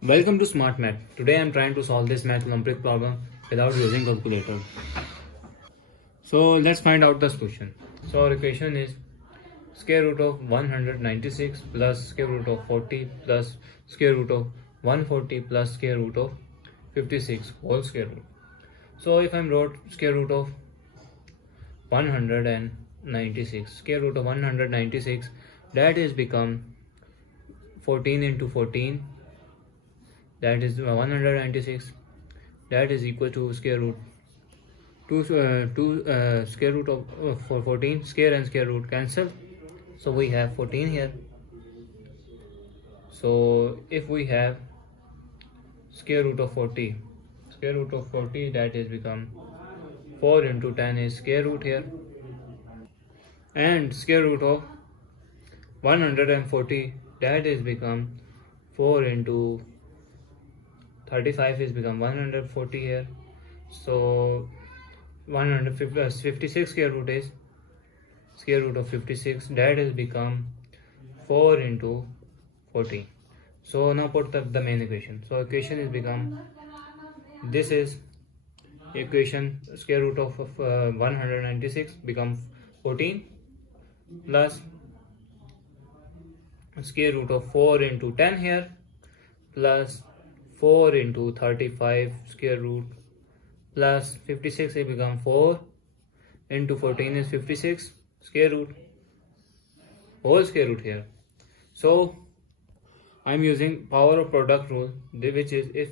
Welcome to Smart Math. Today I am trying to solve this math Olympiad problem without using calculator. So let's find out the solution. So our equation is square root of 196 plus square root of 40 plus square root of 140 plus square root of 56 whole square root. So if I wrote square root of 196, square root of 196, that is become 14 into 14, that is 196, that is equal to square root 2 square root of 14. Square and square root cancel, so we have 14 here. So if we have square root of 40, that is become 4 into 10 is square root here, and square root of 140, that is become 4 into 35 is become 140 here. So 156 square root is square root of 56, that is become 4 into 40. So now put the main equation. So equation is become, this is equation, square root of 196 become 14 plus square root of 4 into 10 here plus 4 into 35 square root plus 56 will become 4 into 14 is 56 square root whole square root here. So I'm using power of product rule, which is if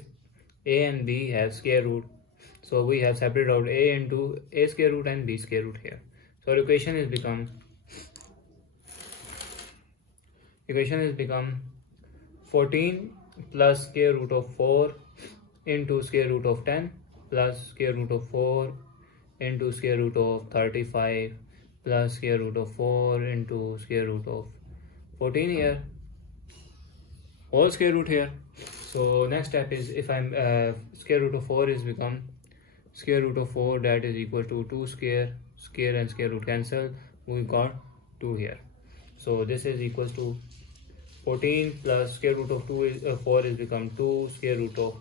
a and b have square root, so we have separated out a into a square root and b square root here. So our equation is become 14 plus square root of 4 into square root of 10 plus square root of 4 into square root of 35 plus square root of 4 into square root of 14 here whole square root here. So next step is, if I'm square root of 4 is become square root of 4, that is equal to 2 square and square root cancel, we got 2 here. So this is equals to 14 plus square root of 4 is become 2 square root of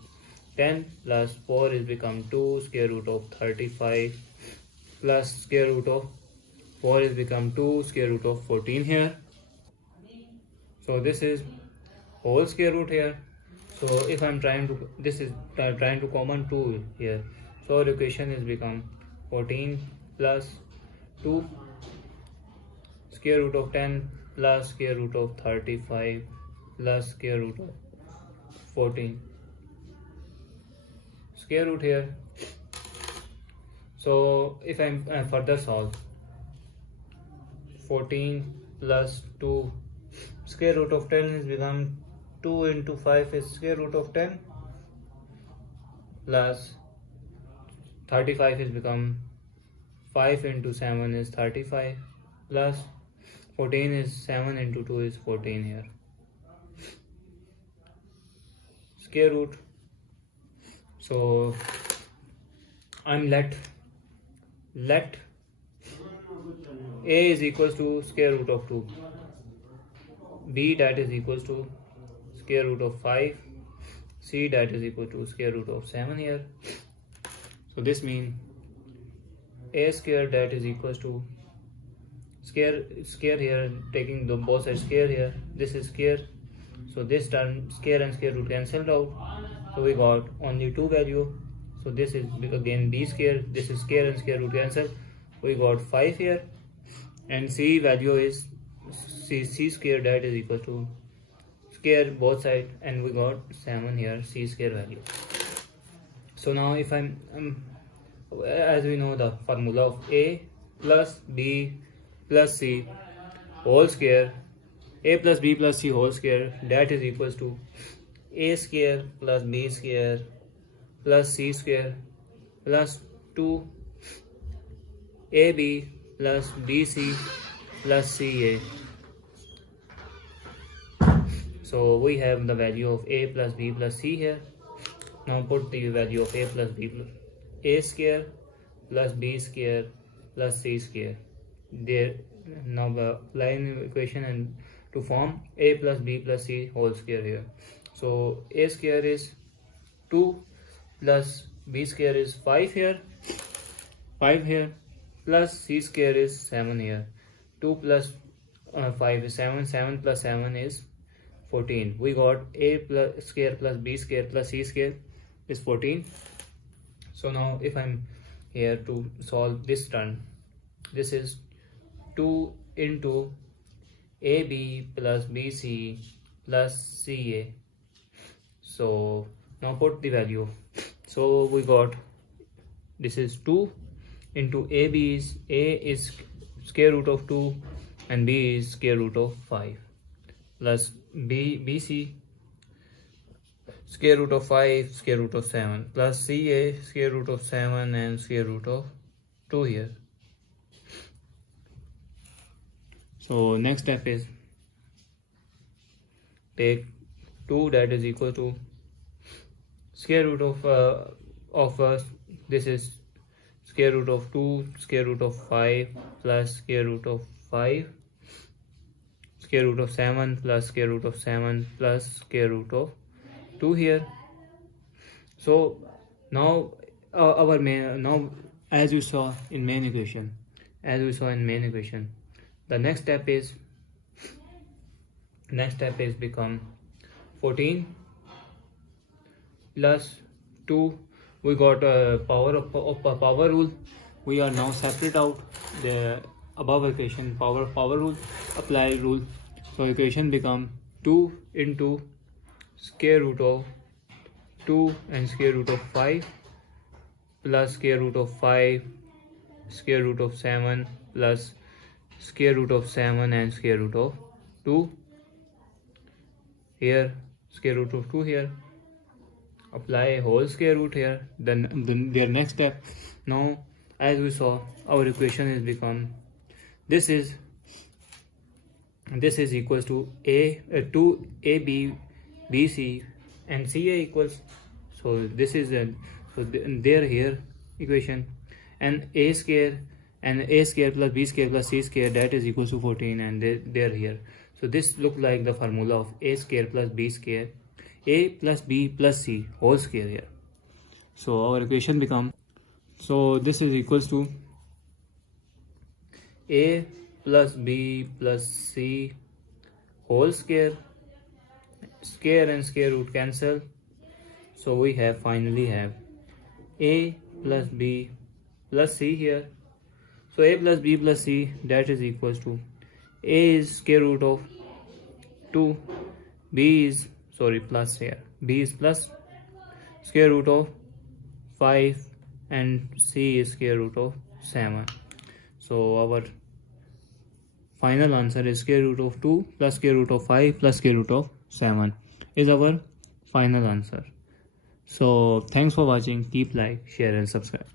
10 plus 4 is become 2 square root of 35 plus square root of 4 is become 2 square root of 14 here. So this is whole square root here. So if I'm trying to, this is trying to common 2 here, so our equation is become 14 plus 2 square root of 10 plus square root of 35 plus square root of 14 square root here. So if I further solve, 14 plus 2 square root of 10 is become 2 into 5 is square root of 10 plus 35 is become 5 into 7 is 35 plus 14 is 7 into 2 is 14 here square root. So I'm let a is equals to square root of 2, b that is equals to square root of 5, c that is equal to square root of 7 here. So this means a square that is equals to square here, taking the both sides square here, this is square, so this term square and square root cancelled out, so we got only 2 value. So this is again b square, this is square and square root cancel, we got 5 here, and c value is c square, that is equal to square both sides, and we got 7 here c square value. So now if I'm as we know the formula of a plus b plus c whole square, a plus b plus c whole square, that is equals to a square plus b square plus c square plus 2 ab plus bc plus ca. So we have the value of a plus b plus c here. Now put the value of a plus b plus a square plus b square plus c square there. Now applying the equation and to form a plus b plus c whole square here. So a square is 2 plus b square is 5 here, 5 here, plus c square is 7 here. 2 plus 5 is 7, 7 plus 7 is 14. We got a plus square plus b square plus c square is 14. So now if I'm here to solve this term, this is 2 into AB plus BC plus CA. So now put the value. So we got this is 2 into AB is A is square root of 2 and B is square root of 5 plus BC square root of 5 square root of 7 plus CA square root of 7 and square root of 2 here. So next step is take 2 that is equal to square root of this is square root of 2 square root of 5 plus square root of 5 square root of 7 plus square root of 7 plus square root of 2 here. So now our main, now as we saw in main equation, the next step is become 14 plus 2. We got a power rule. We are now separate out the above equation, power rule, apply rule. So equation become 2 into square root of 2 and square root of 5 plus square root of 5 square root of 7 plus square root of 7 and square root of 2 here, square root of 2 here, apply whole square root here. Then their next step, now as we saw our equation is become this is equals to 2 AB BC and CA equals, so this is their here equation, and a square plus b square plus c square that is equals to 14, and they're here. So this look like the formula of a square plus b square, a plus b plus c whole square here. So our equation become, so this is equals to a plus b plus c whole square, square and square root cancel. So we have finally have a plus b plus c here. So a plus b plus c that is equals to a is square root of 2, b is plus here, b is plus square root of 5 and c is square root of 7. So our final answer is square root of 2 plus square root of 5 plus square root of 7 is our final answer. So thanks for watching. Keep like, share and subscribe.